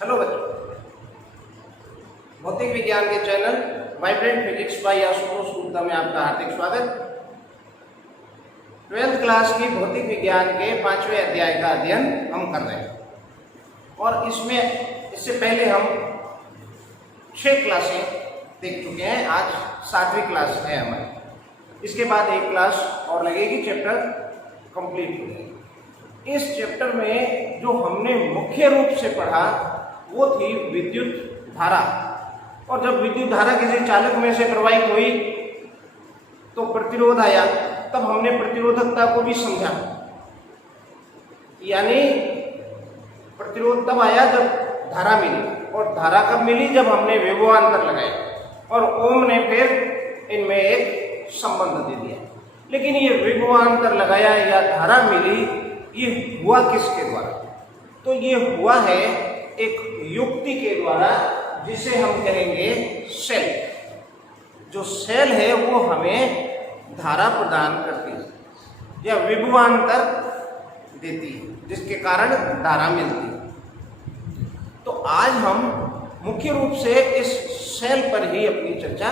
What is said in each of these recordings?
Hello बच्चों, भौतिक विज्ञान के channel vibrant physics bye Ashutosh Gupta में आपका हार्दिक स्वागत। 12th क्लास की भौतिक विज्ञान के 5वें अध्याय का अध्ययन हम कर रहे हैं और इससे पहले हम 6 क्लासें देख चुके हैं। आज 7वीं क्लास है हमारी। इसके बाद एक क्लास और लगेगी, चैप्टर कंप्लीट हो जाएगी। इस चैप्टर में जो हमने मुख्य रूप से पढ़ा वो थी विद्युत धारा। और जब विद्युत धारा किसी चालक में से प्रवाहित हुई तो प्रतिरोध आया, तब हमने प्रतिरोधकता को भी समझा। यानी प्रतिरोध तब आया जब धारा मिली, और धारा कब मिली? जब हमने विभवांतर लगाए और ओम ने फिर इनमें एक संबंध दे दिया। लेकिन ये विभवांतर लगाया या धारा मिली, ये हुआ किसके द्वारा? तो ये हुआ है एक युक्ति के द्वारा, जिसे हम कहेंगे सेल। जो सेल है वो हमें धारा प्रदान करती है या विभवांतर देती है, जिसके कारण धारा मिलती है। तो आज हम मुख्य रूप से इस सेल पर ही अपनी चर्चा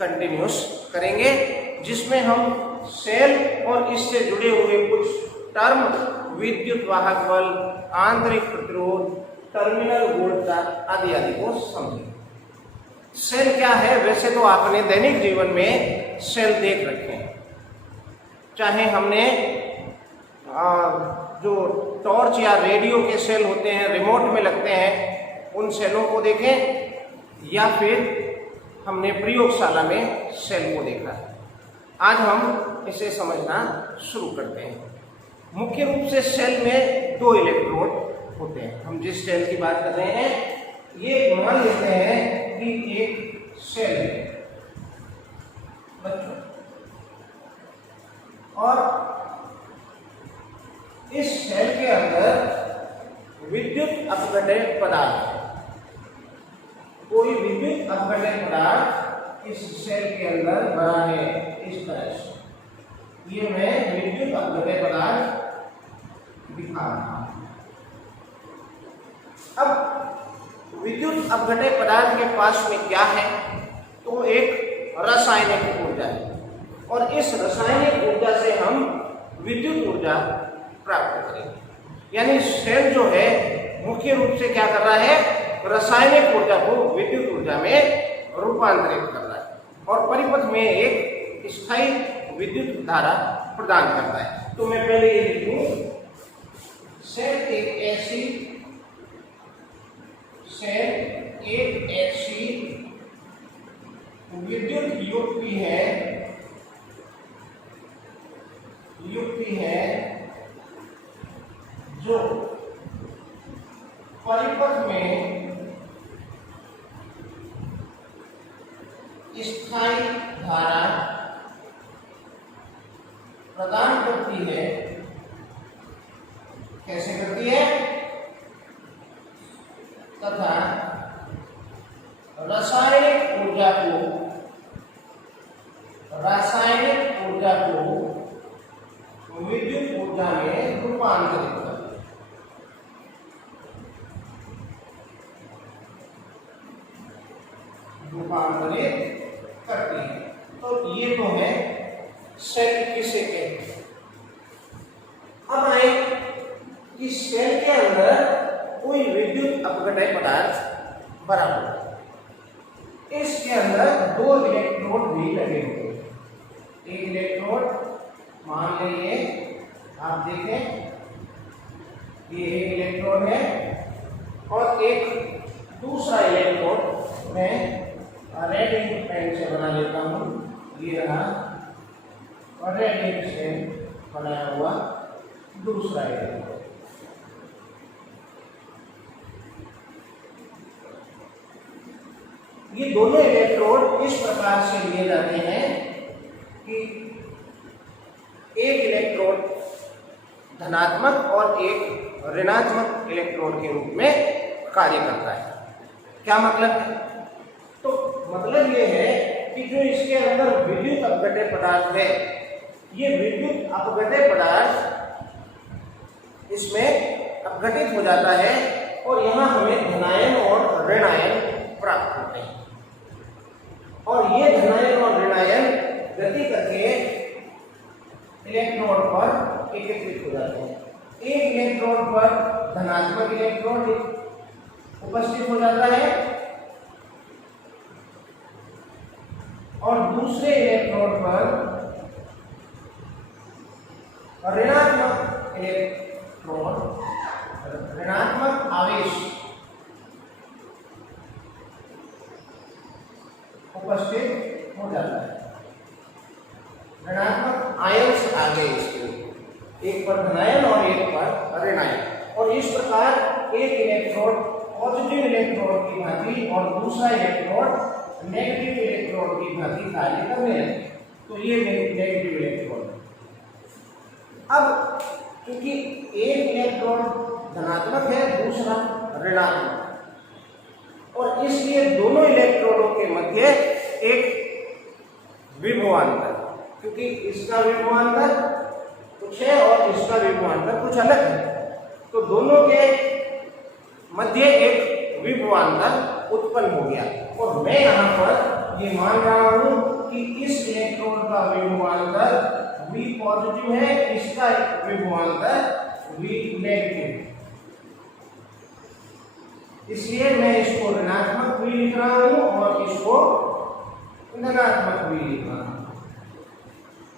कंटिन्यूस करेंगे, जिसमें हम सेल और इससे जुड़े हुए कुछ टर्म, विद्युत वाहक बल, आंतरिक प्रतिरोध, टर्मिनल वोल्टता आदि को समझेंगे। सेल क्या है? वैसे तो आपने दैनिक जीवन में सेल देख रखे हैं। चाहे हमने जो टॉर्च या रेडियो के सेल होते हैं, रिमोट में लगते हैं, उन सेलों को देखें, या फिर हमने प्रयोगशाला में सेल को देखा है। आज हम इसे समझना शुरू करते हैं। मुख्य रूप से सेल में 2 इलेक्ट्रोड होते हैं। हम जिस सेल की बात कर रहे हैं, ये मान लेते हैं कि एक सेल है बच्चों, और इस सेल के अंदर विद्युत अपघटय पदार्थ, कोई विद्युत अपघटय पदार्थ इस सेल के अंदर बना है। इस तरह से ये मैं विद्युत अपघटय पदार्थ दिखा रहा हूं। अब विद्युत अपघटय पदार्थ के पास में क्या है? तो एक रासायनिक ऊर्जा है, और इस रासायनिक ऊर्जा से हम विद्युत ऊर्जा प्राप्त करेंगे। यानी सेल जो है मुख्य रूप से क्या कर रहा है? रासायनिक ऊर्जा को विद्युत ऊर्जा में रूपांतरित कर रहा है, और परिपथ में एक स्थायी विद्युत धारा प्रदान करता है। तो मैं पहले ये लिखूं, सेल एक ऐसी विद्युत युक्ति है जो परिपथ में स्थायी धारा प्रदान करती है। कैसे करती है? तथा रासायनिक ऊर्जा को विद्युत ऊर्जा में रूपांतरित करती है। तो ये तो है सेल किसे कहते हैं। अब आए कि सेल के अंदर कोई विद्युत अपघटय पदार्थ भरा हुआ है। इसके अंदर 2 इलेक्ट्रोड भी लगे हुए हैं। एक इलेक्ट्रोड मान लीजिए, आप देखें, ये एक इलेक्ट्रोड है, और एक दूसरा इलेक्ट्रोड मैं रेड इंक पेन से बना लेता हूं। ये रहा, और रेड इंक से बनाया हुआ दूसरा इलेक्ट्रोड। ये दोनों इलेक्ट्रोड इस प्रकार से लिए जाते हैं कि एक इलेक्ट्रोड धनात्मक और एक ऋणात्मक इलेक्ट्रोड के रूप में कार्य करता है। क्या मतलब है? तो मतलब ये है कि जो इसके अंदर विद्युत अपघटय पदार्थ है, ये विद्युत अपघटय पदार्थ इसमें अपघटित हो जाता है और यहाँ हमें धनायन और ऋणायन प्राप्त होते हैं। और ये धनायन और ऋणायन गति करके इलेक्ट्रोड पर एकत्रित हो जाते हैं। एक इलेक्ट्रोड पर धनात्मक इलेक्ट्रॉन उपस्थित हो जाता है और दूसरे इलेक्ट्रोड पर ऋणात्मक इलेक्ट्रॉन, ऋणात्मक आवेश उपस्थित हो जाता है। ऋणात्मक आयंस आ गए इसके, एक पर धनायन और एक पर ऋणायन। और इस प्रकार एक इलेक्ट्रोड पॉजिटिव इलेक्ट्रोड की भांति और दूसरा इलेक्ट्रोड नेगेटिव इलेक्ट्रोड की भांति कार्य करने लगे। तो ये नेगेटिव इलेक्ट्रोड। अब क्योंकि एक इलेक्ट्रोड धनात्मक है, दूसरा ऋणात्मक, और इसलिए दोनों इलेक्ट्रोडों के मध्य एक विभवांतर, क्योंकि इसका विभवांतर कुछ है और इसका विभवांतर कुछ अलग है, तो दोनों के मध्य एक विभवांतर उत्पन्न हो गया। और मैं यहाँ पर ये मान रहा हूं कि इस इलेक्ट्रोड का विभवांतर V पॉजिटिव है, इसका विभवांतर V नेगेटिव है, इसलिए मैं इसको ऋणात्मक V लिख रहा हूं और इसको धनात्मक V लिख रहा हूं।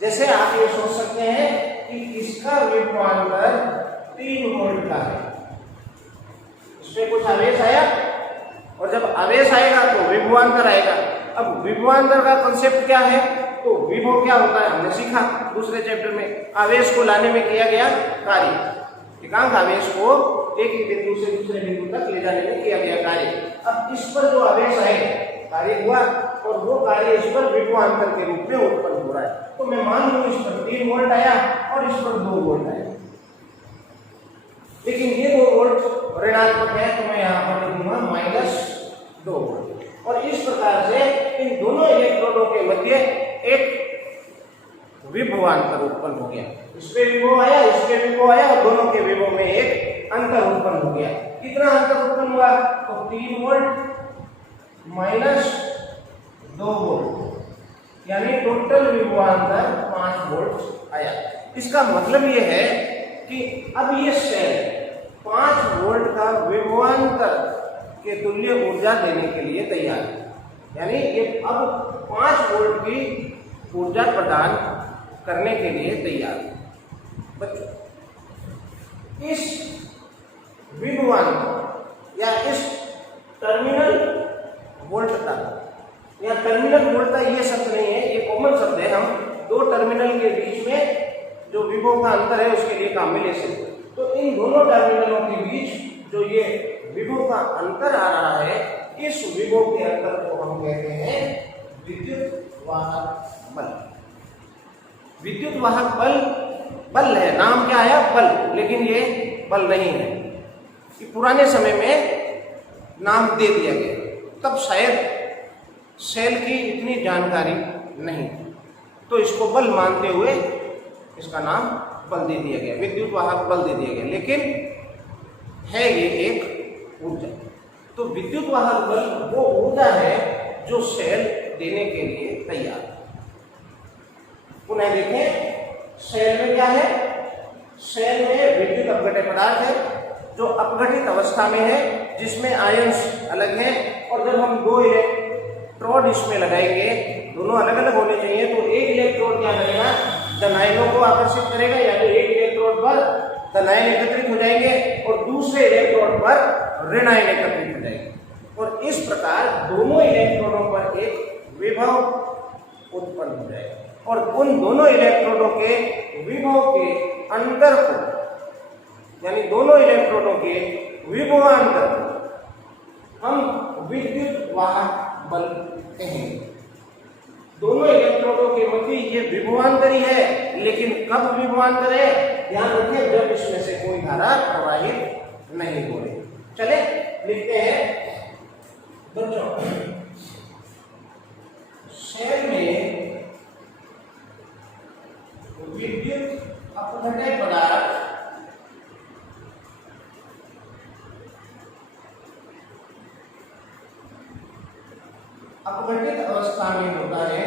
जैसे आप ये सोच सकते हैं कि इसका विभवांतर 3 वोल्ट का है, इसमें कुछ आवेश आया और जब आवेश आएगा तो विभवांतर आएगा। अब विभवांतर का कांसेप्ट क्या है, तो विभव क्या होता है हमने सीखा दूसरे चैप्टर में। आवेश को लाने में किया गया कार्य, एकांक आवेश को एक ही बिंदु से दूसरे बिंदु तक ले जाने में किया गया कार्य। अब इस पर जो आवेश आए, कार्य हुआ और वो कार्य इस पर विभवांतर के रूप में उत्पन्न हो रहा है। तो मैं मान लूं इस पर 3 वोल्ट आया और इस पर 2 वोल्ट आया, लेकिन ये 2 वोल्ट ऋणात्मक है, तो मैं यहाँ पर लिखूंगा -2 वोल्ट। और इस प्रकार से इन दोनों इलेक्ट्रोडों के मध्य एक विभवांतर उत्पन्न हो गया। इसपे विभव आया, इसपे विभव आया और दोनों के विभव में एक अंतर उत्पन्न हो गया। कितना अंतर उत्पन्न हुआ, तो 3 वोल्ट -2 वोल्ट, यानी टोटल विभवांतर 5 वोल्ट आया। इसका मतलब ये है कि अब ये सेल 5 वोल्ट का विभवांतर के तुल्य ऊर्जा देने के लिए तैयार है, यानी ये अब 5 वोल्ट की ऊर्जा प्रदान करने के लिए तैयार है। बच्चों, इस विभवांतर या इस टर्मिनल वोल्टता या टर्मिनल वोल्टता ये शब्द नहीं है, ये कॉमन शब्द है। हम 2 टर्मिनल के बीच में जो विभव का अंतर है उसके लिए काम में ले सकते हैं। तो इन दोनों टर्मिनलों के बीच जो ये विभव का अंतर आ रहा है, इस विभव के अंतर को हम कहते हैं विद्युत वाहक बल। विद्युत वाहक बल है, नाम क्या है बल, लेकिन ये बल नहीं है। कि पुराने समय में नाम दे दिया गया, तब शायद सेल की इतनी जानकारी नहीं थी, तो इसको बल मानते हुए इसका नाम बल दे दिया गया, विद्युत वाहक बल दे दिया गया, लेकिन है ये एक ऊर्जा। तो विद्युत वाहक बल वो ऊर्जा है जो सेल देने के लिए तैयार है। पुनः देखें, सेल में क्या है, सेल में विद्युत अपघट्य पदार्थ है जो अपघटित अवस्था में है, जिसमें आयंस अलग हैं। और जब हम 2 इलेक्ट्रोड इसमें लगाएंगे, दोनों अलग अलग होने चाहिए, तो एक इलेक्ट्रोड क्या करेगा, धनायनों को आकर्षित करेगा, यानी एक इलेक्ट्रोड पर धनायन एकत्रित हो जाएंगे और दूसरे इलेक्ट्रोड पर ऋणायन एकत्रित हो जाएंगे। और इस प्रकार दोनों इलेक्ट्रोडों पर एक विभव उत्पन्न हो जाएगा और उन दोनों इलेक्ट्रोडों के विभव के अंतर को, यानी दोनों इलेक्ट्रोडों के विभवांतर को हम विद्युत वाहक बल कहेंगे। दोनों इलेक्ट्रोडों के मध्य ये विभवांतर ही है, लेकिन कब विभवांतर है, ध्यान रखिए, जब इसमें से कोई धारा प्रवाहित नहीं हो रही। चले लिखते हैं बच्चों, सेल में विद्युत अपघट्य पदार्थ अपघटित अवस्था में होता है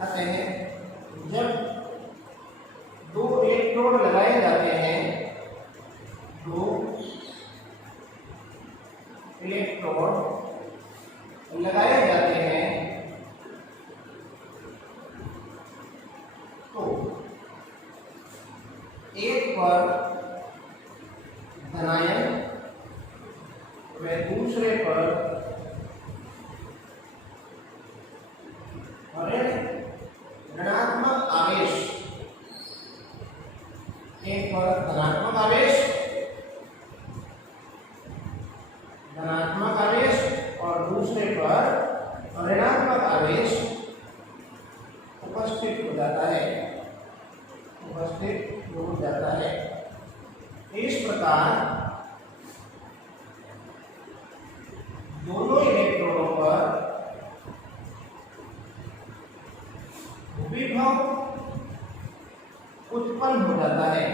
अतः जब दो इलेक्ट्रोड लगाए जाते हैं, दो इलेक्ट्रोड लगाए जाते हैं तो एक पर धनायन व दूसरे पर ऋणात्मक आवेश, एक पर धनात्मक आवेश और दूसरे पर ऋणात्मक आवेश उपस्थित हो जाता है। इस प्रकार दोनों इलेक्ट्रोडों पर विभव उत्पन्न हो जाता है।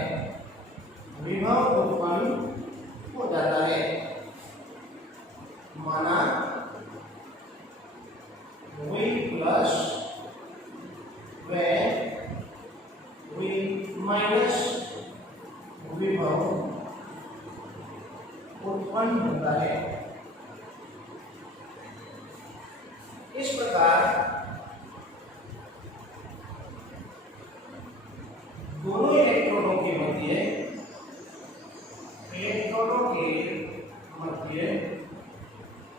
माना V प्लस व V माइनस विभव उत्पन्न होता है। इस प्रकार दोनों इलेक्ट्रोडों के मध्य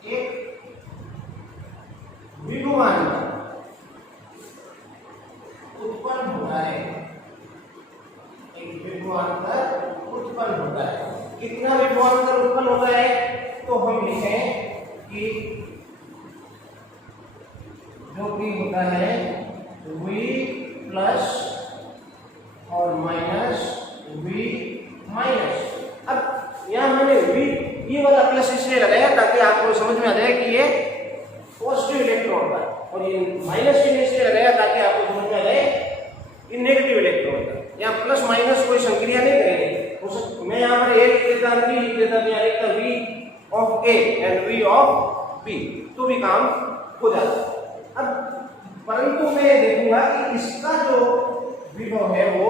एक विभवांतर उत्पन्न होता है। कितना विभवांतर उत्पन्न होता है? तो हम लिखें कि जो कि होता है V प्लस और माइनस V माइनस। अब यहाँ मैंने V ये वाला प्लस इसलिए लगाया ताकि आपको समझ में आ जाए कि ये पॉजिटिव इलेक्ट्रॉन का, और ये माइनस चिन्ह इसलिए लगाया ताकि आपको समझ में आ जाए कि नेगेटिव इलेक्ट्रॉन का। यहाँ प्लस माइनस कोई संक्रिया नहीं करेंगे। मैं यहाँ पर A लिख देता, B लिख देता, यहाँ लिखता V of A and V of B, तो भी काम हो जाता। अब परंतु मैं देखूंगा कि इसका जो विभव है वो,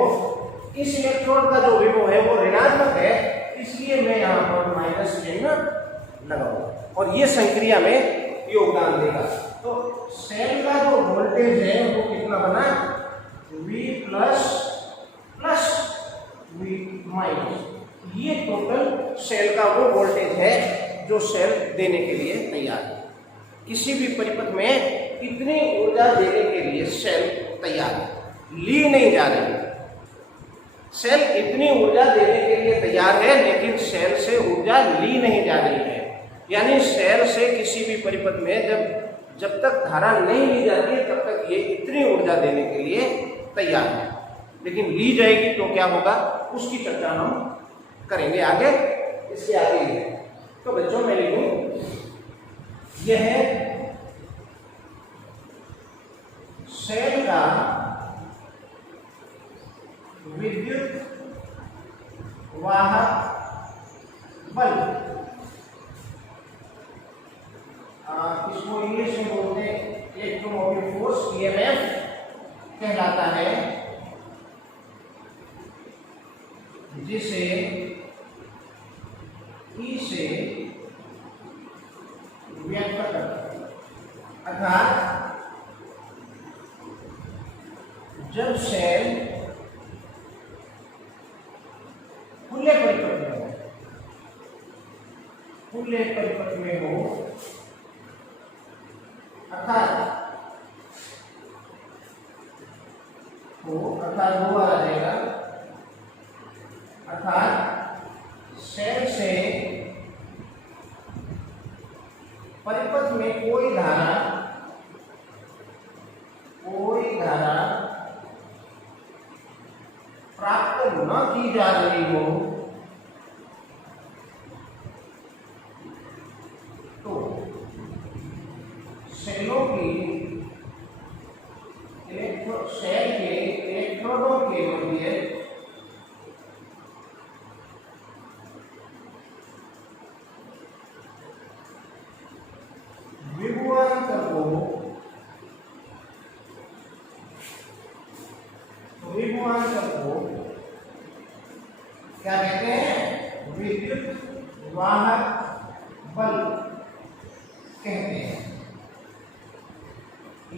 इस इलेक्ट्रोड का जो विभव है वो ऋणात्मक है, इसलिए मैं यहाँ पर माइनस चिन्ह लगाऊंगा और ये संक्रिया में योगदान देगा। तो सेल का जो वोल्टेज है वो कितना बना? V plus plus V minus. ये टोटल सेल का वो वोल्टेज है जो सेल देने के लिए तैयार है। किसी भी परिपथ में इतनी ऊर्जा देने के लिए सेल तैयार है, ली नहीं जा रही। सेल इतनी ऊर्जा देने के लिए तैयार है लेकिन सेल से ऊर्जा ली नहीं जा रही है। यानी सेल से किसी भी परिपथ में जब तक धारा नहीं ली जाती है तब तक ये इतनी ऊर्जा देने के लिए तैयार है, लेकिन ली जाएगी तो क्या होगा उसकी चर्चा हम करेंगे आगे, इसके आगे। तो बच्चों मैं लिखूं, यह सेल का विद्युत वाहक बल, इसको इंग्लिश में बोलते हैं इलेक्ट्रोमोटिव फोर्स, EMF कहलाता है, जिसे E से व्यक्त करता है। अर्थात जब सेल खुले परिपथ में हो, अर्थात वो आ जाएगा, अर्थात सेल से परिपथ में कोई धारा प्राप्त न की जा रही हो तो सेलों की सेल के हैं।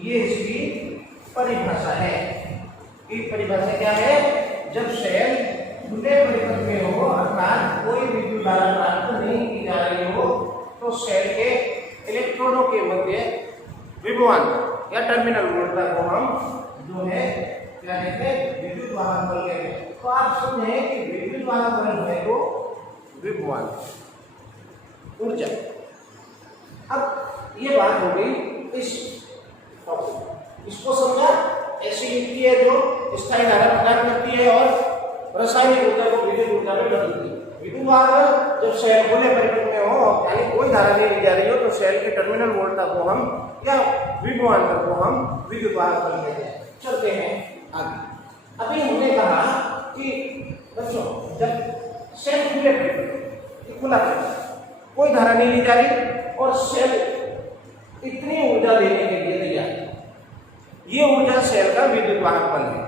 ये इसकी परिभाषा है। ये परिभाषा क्या है? जब सेल खुले परिपथ में हो अर्थात कोई विद्युत धारा प्राप्त नहीं की जा रही हो तो सेल के इलेक्ट्रॉनों के मध्य विभवांतर या टर्मिनल वोल्टेज को हम जो है क्या कहते हैं? विद्युत वाहक बल कहते हैं। तो आप समझे कि विद्युत वाहक बल है तो विभवांतर ऊर्जा। अब ये बात हो गई इस टॉपिक। इसको समझा? ऐसी युक्ति है जो स्थायी धारा प्रदान करती है और रासायनिक ऊर्जा को विद्युत ऊर्जा में बदलती है। विद्युत वाहक जब सेल खुले परिपथ में हो यानी कोई धारा नहीं ली जा रही हो तो सेल के टर्मिनल वोल्टेज को हम या विभवांतर को हम विद्युत वाहक बल कहते हैं। चलते हैं आगे। अभी हमने कहा कि बच्चों जब सेल खुले परिपथ खुला कोई धारा नहीं ली जा रही और सेल इतनी ऊर्जा देने के लिए तैयार, ये ऊर्जा सेल का विद्युत वाहक बल है।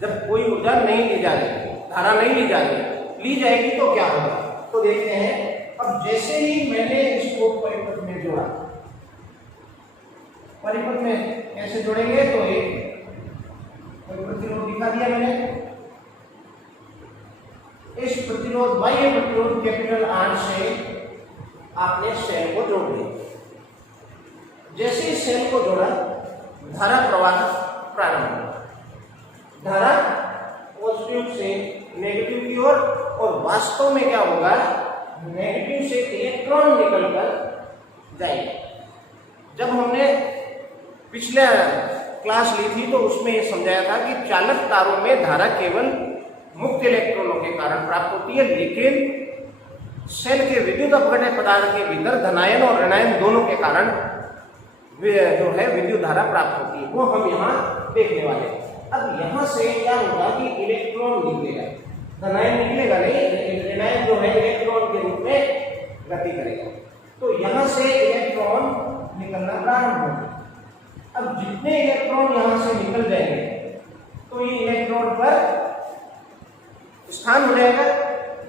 जब कोई ऊर्जा नहीं ली जा रही, धारा नहीं ली जा रही, ली जाएगी तो क्या होगा? तो देखते हैं। अब जैसे ही मैंने इसको परिपथ में जोड़ा, परिपथ में कैसे जोड़ेंगे? तो एक प्रतिरोध दिखा दिया मैंने। इस प्रतिरोध बाह्य प्रतिरोध कैपिटल R से आपने सेल को जोड़ दिया। जैसे ही सेल को जोड़ा धारा प्रवाह प्रारंभ हुआ। धारा पॉजिटिव से नेगेटिव की ओर और वास्तव में क्या होगा? नेगेटिव से इलेक्ट्रॉन निकलकर जाएगा। जब हमने पिछले क्लास ली थी तो उसमें यह समझाया था कि चालक तारों में धारा केवल मुक्त इलेक्ट्रॉनों के कारण प्राप्त होती है, लेकिन सेल के विद्युत अपघटन पदार्थ के भीतर धनायन और ऋणायन दोनों के कारण जो है विद्युत धारा प्राप्त होती है। वो हम यहाँ देखने वाले हैं। अब यहाँ से क्या होगा कि इलेक्ट्रॉन निकलेगा, धनायन निकलेगा नहीं, लेकिन ऋणायन जो है इलेक्ट्रॉन के रूप में गति करेगा। तो यहाँ से इलेक्ट्रॉन निकलना प्रारंभ होगा। अब जितने इलेक्ट्रॉन यहाँ से निकल जाएंगे तो ये इलेक्ट्रॉन पर स्थान हो जाएगा,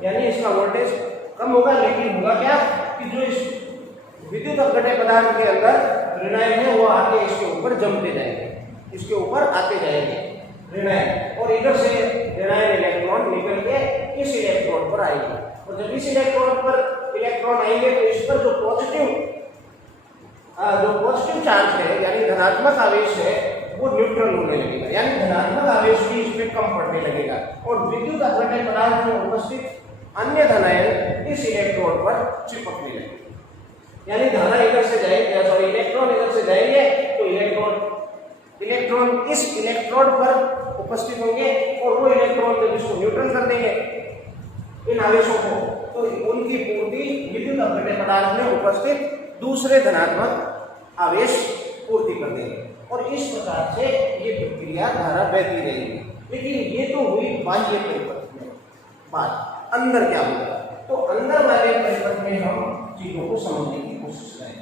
यानी इसका वोल्टेज कम होगा। लेकिन होगा क्या कि जो इस विद्युत अपघटन पदार्थ के अंदर ऋणायन है वो आके इसके ऊपर जमते जाएंगे, इसके ऊपर आते जाएंगे ऋणायन, और इधर से ऋणायन इलेक्ट्रॉन निकल के इस इलेक्ट्रॉन पर आएंगे। और जब इस इलेक्ट्रॉन पर इलेक्ट्रॉन आएंगे तो इस पर जो पॉजिटिव चार्ज है यानी धनात्मक आवेश है वो न्यूट्रल होने लगेगा, यानी धनात्मक आवेश भी इसमें कम पड़ने लगेगा और विद्युत अपघटन पदार्थ में उपस्थित अन्य धनायन इस इलेक्ट्रोड पर चिपकने लगेंगे। यानी धारा इधर से जाएगी, सॉरी इलेक्ट्रॉन इधर से जाएंगे तो इलेक्ट्रॉन इस इलेक्ट्रोड पर उपस्थित होंगे और वो इलेक्ट्रॉन जब इसको न्यूट्रल कर देंगे इन आवेशों को तो उनकी पूर्ति विद्युत अपघटन पदार्थ में उपस्थित दूसरे धनात्मक आवेश पूर्ति कर देंगे और इस प्रकार से ये प्रक्रिया धारा बहती रहेगी। लेकिन ये तो हुई बाह्य परिपथ में। बात अंदर क्या होगा? तो अंदर वाले परिपथ में हम चीजों को समझने की कोशिश करें।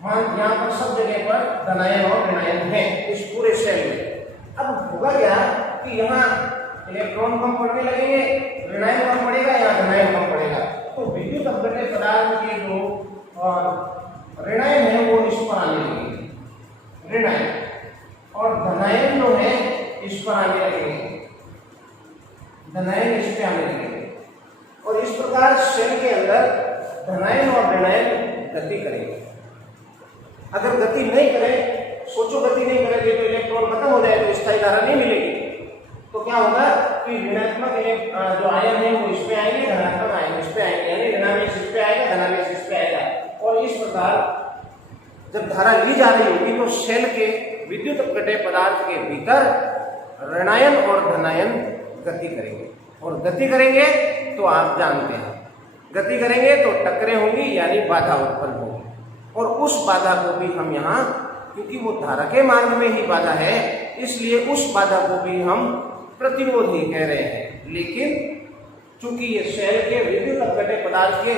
मान यहाँ पर सब जगह पर धनायन और ऋणायन है इस पूरे सेल में। अब होगा क्या कि यहाँ इलेक्ट्रॉन कम पड़ने लगेंगे, ऋणायन कम पड़ेगा, यहाँ धनायन कम पड़ेगा, तो विद्युत अपघटन पदार्थ के जो ऋणायन है वो इस पर आने लगेंगे, ऋणायन, और धनायन जो है इस पर आने लगेंगे, धनायन इस पे आने लगेंगे, और इस प्रकार सेल के अंदर धनायन और ऋणायन गति करेंगे। अगर गति नहीं करें, सोचो गति नहीं करेंगे तो इलेक्ट्रॉन खत्म हो जाए तो स्थायी धारा नहीं मिलेगी। तो क्या होगा कि ऋणात्मक जो आयन है वो इस पे आएंगे, धनात्मक आयन इस पे आएंगे, यानी ऋणावेश इस पे आएगा, धनावेश इस पे आएगा, और इस प्रकार जब धारा ली जा रही होगी तो सेल के विद्युत अपघटन पदार्थ के भीतर ऋणायन और धनायन गति करेंगे, और गति करेंगे तो आप जानते हैं गति करेंगे तो टकरें होंगी यानी बाधा उत्पन्न होगी, और उस बाधा को भी हम यहाँ, क्योंकि वो धारा के मार्ग में ही बाधा है इसलिए उस बाधा को भी हम प्रतिरोध ही कह रहे हैं। लेकिन चूंकि ये सेल के विद्युत अपघटन पदार्थ के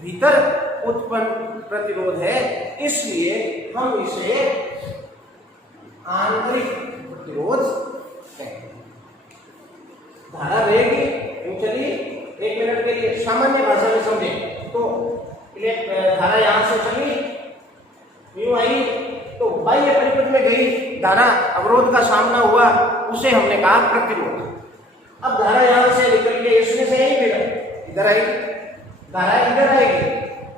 भीतर उत्पन्न प्रतिरोध है इसलिए हम इसे आंतरिक प्रतिरोध कहते हैं। धारा रहेगी, चलिए एक मिनट के लिए सामान्य भाषा में समझे तो धारा यहाँ से चली, यूं आई तो बाह्य परिपथ में गई धारा, अवरोध का सामना हुआ, उसे हमने कहा प्रतिरोध। अब धारा यहां से निकल के इसमें से यही मिला, इधर आएगी, धारा इधर आएगी।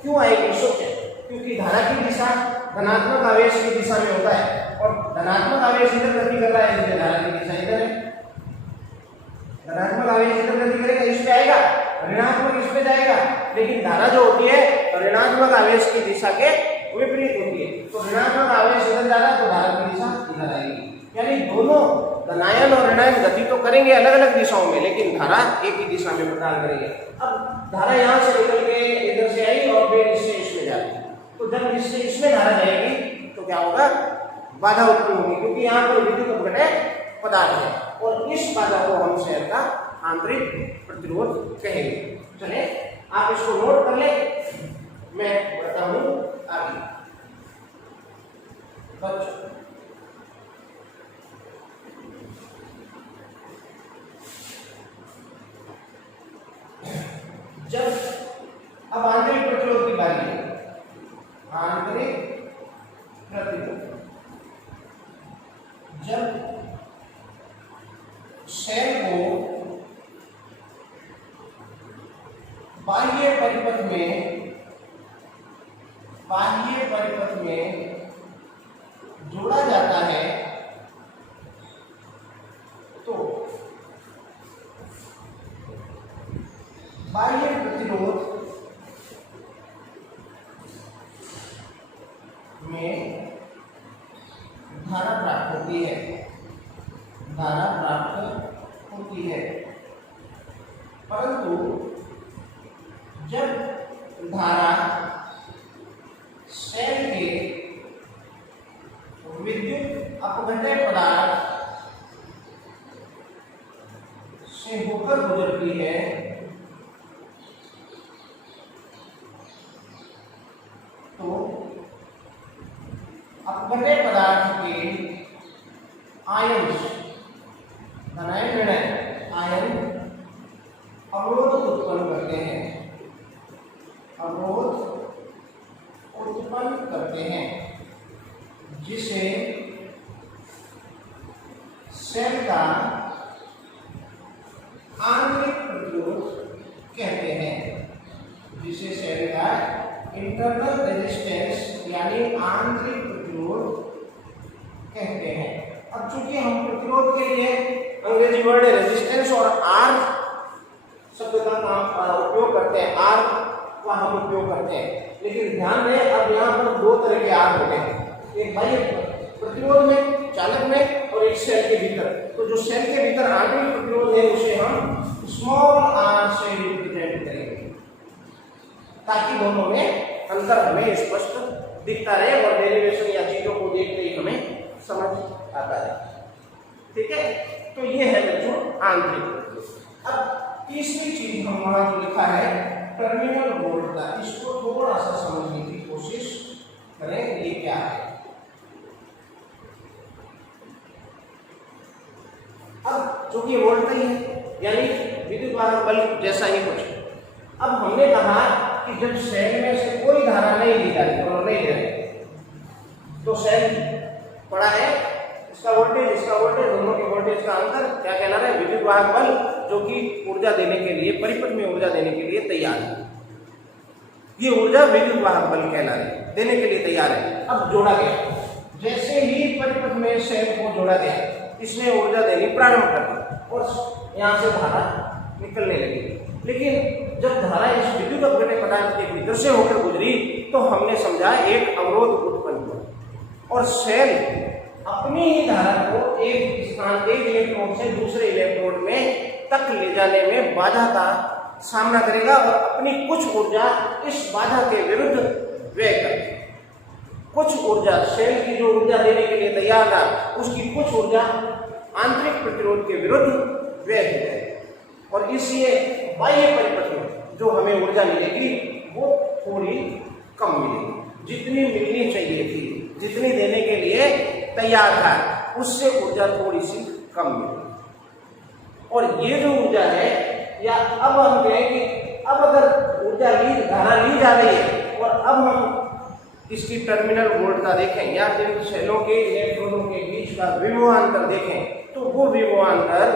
क्यों आएगी सोचे, क्योंकि धारा की दिशा धनात्मक आवेश की दिशा में होता है और धनात्मक आवेश इधर गति कर रहा है, इसलिए धारा की दिशा इधर है। धनात्मक आवेश इधर गति करेगा, इस पे आएगा, ऋणात्मक इस पे जाएगा, लेकिन धारा जो होती है ऋणात्मक आवेश की दिशा के विपरीत होती है। तो ऋणात्मक आवेश इधर जा रहा है तो धारा की दिशा इधर आएगी। यानी दोनों धनायन और ऋणायन गति तो करेंगे अलग अलग दिशाओं में, लेकिन धारा एक ही दिशा में प्रदान करेंगे। अब धारा यहाँ से निकल के इधर से आई और फिर इससे इसमें जाएगी, तो जब इससे इसमें धारा जाएगी तो क्या होगा, बाधा उत्पन्न होगी, क्योंकि यहाँ पर विद्युत अपघटन पदार्थ है और इस बाधा को हम सेल का आंतरिक प्रतिरोध कहेंगे। चले आप इसको नोट कर ले, मैं बढ़ता हूं आगे। बच्चों जब अब आंतरिक प्रतिरोध की बारी है, आंतरिक प्रतिरोध जब सेल को बाह्य परिपथ में जोड़ा जाता है तो बाह्य प्रतिरोध में धारा प्राप्त होती है, धारा प्राप्त होती है। परंतु जब धारा सेल के विद्युत अपघटन पदार्थ से होकर गुजरती है तो अपघटन पदार्थ के आयन, धनायन ऋणायन आयन अवरोध उत्पन्न करते हैं, अवरोध उत्पन्न करते हैं, जिसे सेल का आंतरिक प्रतिरोध कहते हैं, जिसे सेल का इंटरनल रेजिस्टेंस यानी आंतरिक प्रतिरोध कहते हैं। अब चूंकि हम प्रतिरोध के लिए अंग्रेजी वर्ड रेजिस्टेंस और आर शब्द का उपयोग करते हैं, आर का हम उपयोग करते हैं, लेकिन ध्यान दें अब यहाँ पर दो तरह के आर होते हैं, एक बाह्य प्रतिरोध में, चालक में, और एक सेल के भीतर। तो जो सेल के भीतर आंतरिक प्रतिरोध है उसे हम स्मॉल आर से रिप्रेजेंट करेंगे, ताकि दोनों में अंतर हमें स्पष्ट दिखता रहे और डेरिवेशन या चीजों को देखते ही हमें समझ आता है। ठीक है, तो ये है बच्चों आंतरिक प्रतिरोध। अब तीसरी चीज हम वहां जो लिखा है टर्मिनल वोल्टता, इसको थोड़ा सा समझने की कोशिश करें, ये क्या है। अब चूंकि वोल्टता ही है यानी विद्युत वाहक बल जैसा ही कुछ। अब हमने कहा कि जब सेल में से कोई धारा नहीं ली जा रही और नहीं दे रही तो सेल पड़ा है, इसका वोल्टेज इसका वोल्टेज, दोनों के वोल्टेज का अंतर क्या कहला रहा है, विद्युत वाहक बल, जो कि ऊर्जा देने के लिए, परिपथ में ऊर्जा देने के लिए तैयार है। ये ऊर्जा विद्युत वाहक बल कहला रही है, देने के लिए तैयार है। अब जोड़ा गया, जैसे ही परिपथ में सेल को जोड़ा गया, इसने ऊर्जा देनी प्रारंभ कर दी और यहाँ से धारा निकलने लगी। लेकिन जब धारा इस विद्युत अपघटन पदार्थ के भीतर से होकर गुजरी तो हमने समझा एक अवरोध उत्पन्न हुआ और सेल अपनी ही धारा को एक स्थान, एक इलेक्ट्रोड से दूसरे इलेक्ट्रोड में तक ले जाने में बाधा का सामना करेगा और अपनी कुछ ऊर्जा इस बाधा के विरुद्ध व्यय करेगा। कुछ ऊर्जा सेल की जो ऊर्जा देने के लिए तैयार था उसकी कुछ ऊर्जा आंतरिक प्रतिरोध के विरुद्ध व्यय हो जाएगी और इसलिए बाह्य परिपथ में जो हमें ऊर्जा मिलेगी वो थोड़ी कम मिलेगी। जितनी मिलनी चाहिए थी, जितनी देने के लिए तैयार था, उससे ऊर्जा थोड़ी सी कम मिलेगी। और ये जो ऊर्जा है, या अब हम कहें कि अब अगर ऊर्जा धारा ली जा रही है और अब हम इसकी टर्मिनल वोल्टता देखें या जिन सेलों के इलेक्ट्रॉनों के बीच का विभवांतर देखें तो वो विभवांतर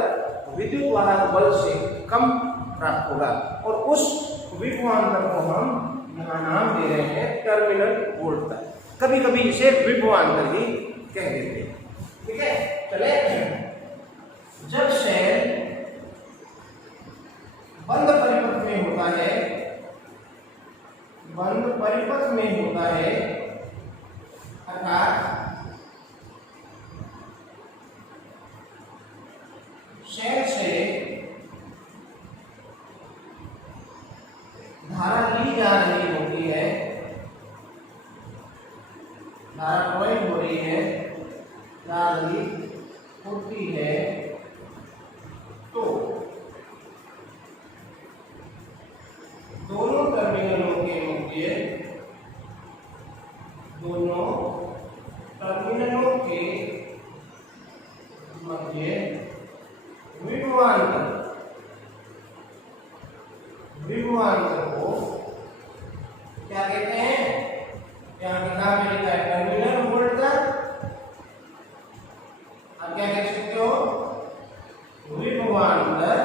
विद्युत वाहक बल से कम प्राप्त होगा और उस विभवांतर को हम यहाँ नाम दे रहे हैं टर्मिनल वोल्टता। कभी कभी इसे विभवांतर ही कह देते हैं। ठीक है, चले। जब सेल बंद परिपथ में होता है, बंद परिपथ में होता है अर्थात सेल से धारा ली जा रही होती है, धारा प्रवाहित हो रही है, जा रही होती है, तो दोनों टर्मिनलों के मध्य, दोनों टर्मिनलों के मध्य विभवांतर, विभवांतर को क्या कहते हैं? यहाँ के नाम में लिखा है टर्मिनल वोल्टता। आप क्या कह सकते हो? विभवांतर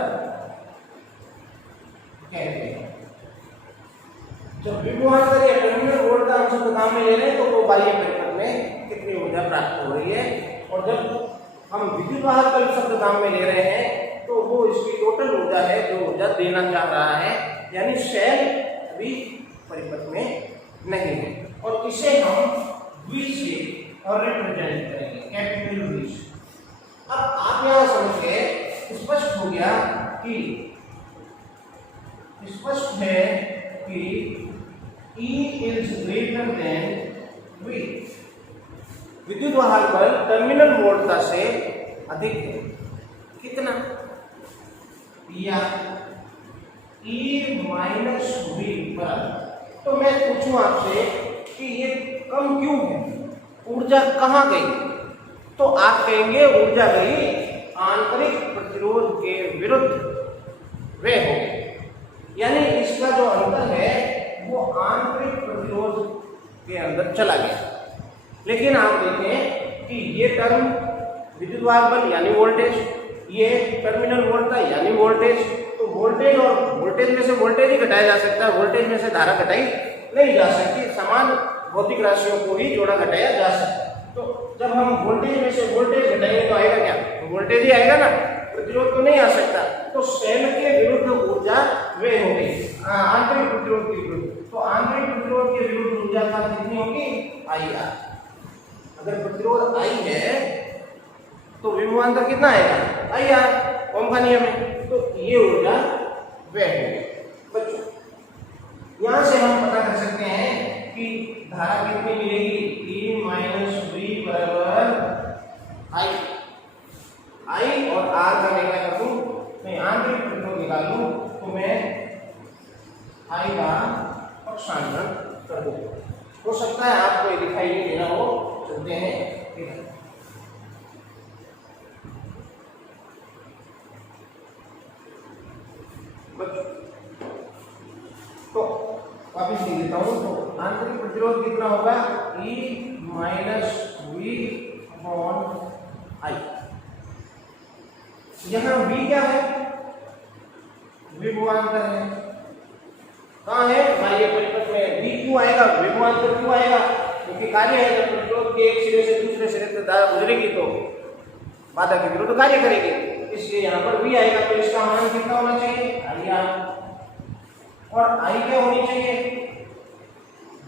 कहते हैं। जब विभवांतर या टर्मिनल वोल्टता हम शब्द काम में ले रहे हैं तो वो बाह्य परिपथ में कितनी ऊर्जा प्राप्त हो रही है, और जब हम विद्युत वाहक बल शब्द काम में ले रहे हैं तो वो इसकी टोटल ऊर्जा है जो ऊर्जा देना चाह रहा है, यानी सेल भी परिपथ में नहीं है। और इसे हम V से और रिप्रेजेंट करेंगे, कैपिटल V से। अब आप यहां समझ गए, स्पष्ट हो गया कि स्पष्ट है कि E is greater than V। विद्युत वाहक बल टर्मिनल वोल्टता से अधिक है। कितना? या E माइनस V बराबर। तो मैं पूछूं आपसे कि ये कम क्यों है, ऊर्जा कहाँ गई? तो आप कहेंगे ऊर्जा गई आंतरिक प्रतिरोध के विरुद्ध वे हो गए, यानी इसका जो अंतर है वो आंतरिक प्रतिरोध के अंदर चला गया। लेकिन आप देखें कि ये टर्म विद्युत वाहक बल यानी वोल्टेज, ये टर्मिनल वोल्टता यानी वोल्टेज, तो वोल्टेज और वोल्टेज में से वोल्टेज ही घटाया जा सकता है, वोल्टेज में से धारा घटाई नहीं जा सकती। समान भौतिक राशियों को ही जोड़ा घटाया जा सकता है। तो जब हम वोल्टेज में से वोल्टेज घटाएंगे तो आएगा क्या? वोल्टेज ही आएगा ना, प्रतिरोध तो नहीं आ सकता। तो सेल के विरुद्ध ऊर्जा वे हो गई आंतरिक प्रतिरोध के विरुद्ध। तो आंतरिक प्रतिरोध के विरुद्ध ऊर्जा का कितनी होगी? IR। अगर प्रतिरोध I है तो विभवांतर कितना आएगा? IR, ओम का नियम है। तो ये ऊर्जा वे हो गई। बच्चों यहां से हम पता कर सकते हैं कि धारा कितनी मिलेगी? E माइनस V बराबर I और R का मैं क्या कर दूं? मैं आंतरिक प्रतिरोध निकाल लूं तो मैं I का पक्षांतर कर दूं। हो सकता है आपको ये दिखाई नहीं दे रहा हो, चलते हैं। तो वापिस लिख देता हूं। तो आंतरिक प्रतिरोध कितना होगा? E minus V upon I। यहाँ V क्या है? विभवांतर है। कहाँ है? बाह्य परिपथ में। V क्यों आएगा? विभवांतर क्यों आएगा? क्योंकि कार्य है, जब प्रतिरोध के एक सिरे से दूसरे सिरे तक धारा गुजरेगी तो बाधा के विरुद्ध कार्य करेगी, इसलिए यहाँ पर V आएगा। तो इसका मान कितना होना चाहिए? IR। और I क्या होनी चाहिए?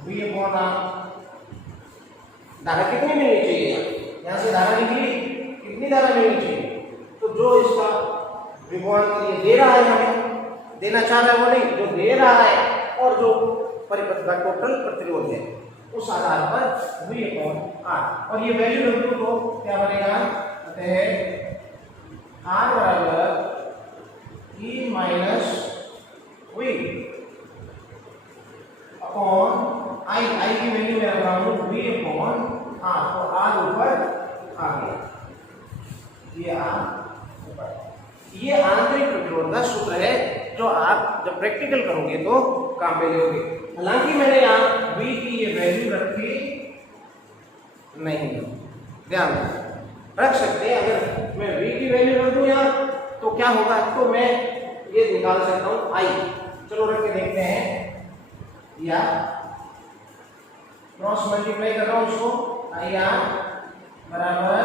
V upon R। धारा कितनी मिलनी चाहिए? यहाँ से धारा निकली, कितनी धारा मिलनी चाहिए? तो जो इसका विभवांतर ये दे रहा है, हमें देना चाह रहा है वो नहीं, जो दे रहा है और जो परिपथ का टोटल प्रतिरोध है उस आधार पर V अपॉन R। और ये वैल्यू रख दूं तो क्या बनेगा? R बराबर E minus V upon I की वैल्यू मैं रख रहा हूं V अपॉन R। तो R ऊपर आ गया, ये R ऊपर। ये आंतरिक प्रतिरोध का सूत्र है जो आप जब प्रैक्टिकल करोगे तो काम पे लोगे। हालांकि मैंने यहाँ v की ये वैल्यू रखी नहीं, ध्यान रख सकते हैं। अगर मैं v की वैल्यू रख दूं यहाँ तो क्या होगा, तो मैं ये निकाल सकता हूँ i। चलो रख के देखते हैं, या क्रॉस मल्टीप्लाई कर रहा हूँ उसको, i r बराबर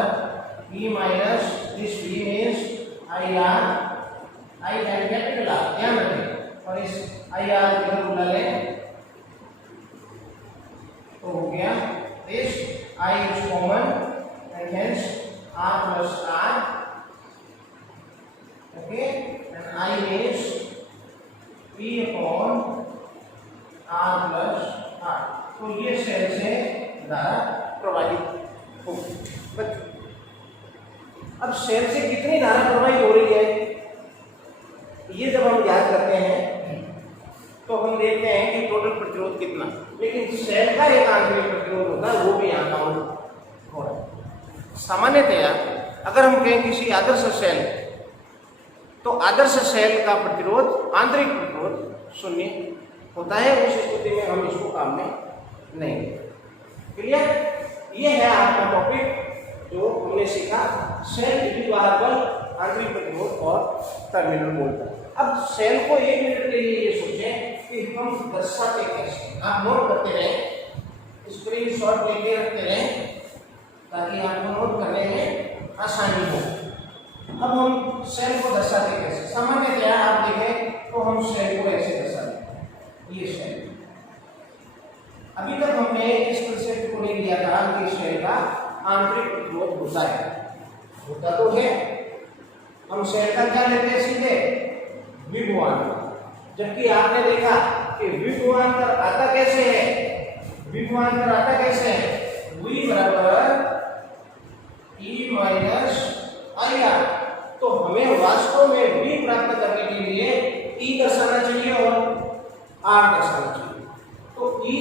e minus this v means i r, i capital R, ध्यान रखें, और इस i r इधर बुला लें तो हो गया this i is common and hence r plus r, okay, and i means p upon r plus r। तो ये सेल से धारा प्रवाहित होगी। अब सेल से कितनी धारा प्रवाहित हो रही है, ये जब हम याद करते हैं तो हम देखते हैं कि टोटल प्रतिरोध कितना, लेकिन सेल का एक आंतरिक प्रतिरोध होता है, वो भी यहाँ काउंट हो रहा है। सामान्यतया अगर हम कहें किसी आदर्श सेल, तो आदर्श सेल का प्रतिरोध, आंतरिक प्रतिरोध 0 होता है। उस स्थिति में हम इसको काम में नहीं। क्लियर? ये है आपका टॉपिक जो हमने सीखा, सेल विद्युत वाहक बल, आंतरिक प्रतिरोध और टर्मिनल वोल्टेज। अब सेल को 1 मिनट के लिए ये सोचें कि हम दर्शाते कैसे। आप नोट करते रहें, स्क्रीनशॉट लेके रखते रहें ताकि आपको नोट करने में आसानी हो। अब हम सेल को दर्शाते कैसे, सामान्यतया आप देखें तो हम सेल को ऐसे दर्शाते हैं, ये सेल। अभी तक हमने इस कंसेप्ट को नहीं लिया था कि सेल का आंतरिक प्रतिरोध होता है, होता तो है। हम सेल का क्या लेते हैं, सीधे विभवांतर। जबकि आपने देखा कि विभवांतर आता कैसे है, विभवांतर आता कैसे है, v बराबर e माइनस आई आर। तो हमें वास्तव में v प्राप्त करने के लिए e दर्शाना चाहिए और r दर्शाना चाहिए। तो e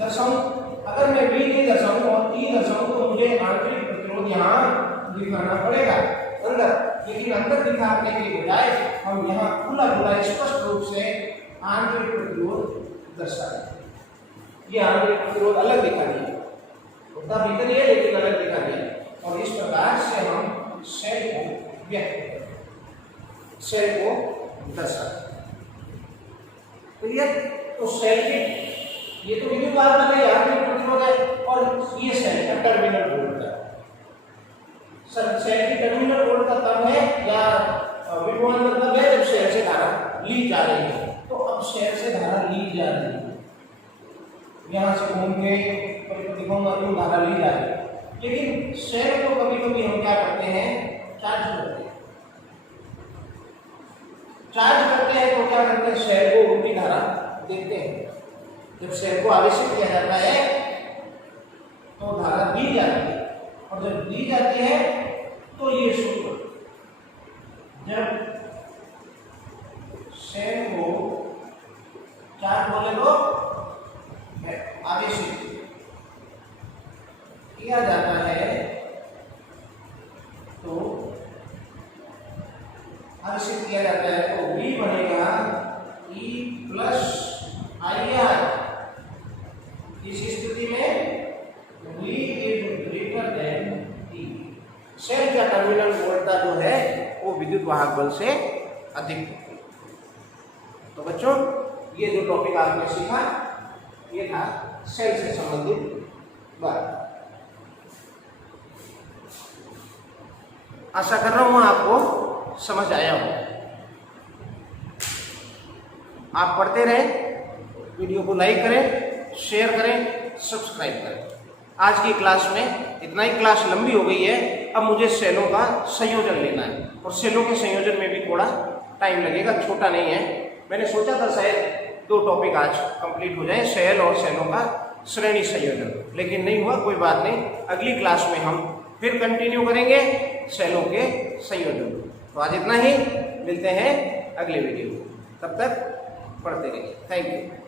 दर्शाऊं, अगर मैं v नहीं दर्शाऊं और e दर्शाऊं तो मुझे आंतरिक प्रतिरोध यहाँ दिखाना पड़ेगा अंदर, लेकिन अंदर दिखाने के बजाय हम यहाँ खुला खुला स्पष्ट रूप से आंतरिक प्रतिरोध दर्शाएं। ये आंतरिक प्रतिरोध अलग दिखा दिया, होता भीतर ही है लेकिन अलग दिखा दिया, और इस प्रकार से हम सेल को व्यक्त करते हैं, सेल को दर्शाते। क्लियर? तो सेल के ये तो विद्युत वाहक बल है, आंतरिक प्रतिरोध है, और ये सेल का टर्मिनल वोल्टेज है। सेल की टर्मिनल वोल्टेज तब है या विभवांतर तब है जब सेल से धारा ली जा रही है। तो अब सेल से धारा ली जा रही है, यहाँ से घूम के दिखाऊंगा क्यों धारा ली जा रही है। लेकिन सेल को कभी कभी हम क्या करते हैं, चार्ज करते हैं। चार्ज करते हैं तो क्या करते हैं, सेल को उल्टी धारा देते हैं। जब सेल को आवेशित किया जाता है तो धारा दी जाती है, और जब दी जाती है तो ये सूत्र, जब सेल को चार्ज बोले तो आवेशित किया जाता है तो आवेशित किया जाता है तो V बनेगा E प्लस आई आर। इस स्थिति में V is greater than E। Cell का टर्मिनल वोल्टेज जो है वो विद्युत वाहक बल से अधिक है। तो बच्चों ये जो टॉपिक आपने सीखा ये था सेल से संबंधित बात। आशा कर रहा हूं आपको समझ आया हो। आप पढ़ते रहें, वीडियो को लाइक करें, शेयर करें, सब्सक्राइब करें। आज की क्लास में इतना ही, क्लास लंबी हो गई है। अब मुझे सेलों का संयोजन लेना है, और सेलों के संयोजन में भी थोड़ा टाइम लगेगा, छोटा नहीं है। मैंने सोचा था शायद 2 टॉपिक आज कंप्लीट हो जाए, सेल और सेलों का श्रेणी संयोजन, लेकिन नहीं हुआ, कोई बात नहीं। अगली क्लास में हम फिर कंटिन्यू करेंगे सेलों के संयोजन। तो आज इतना ही, मिलते हैं अगले वीडियो में, तब तक पढ़ते रहिए। Thank you.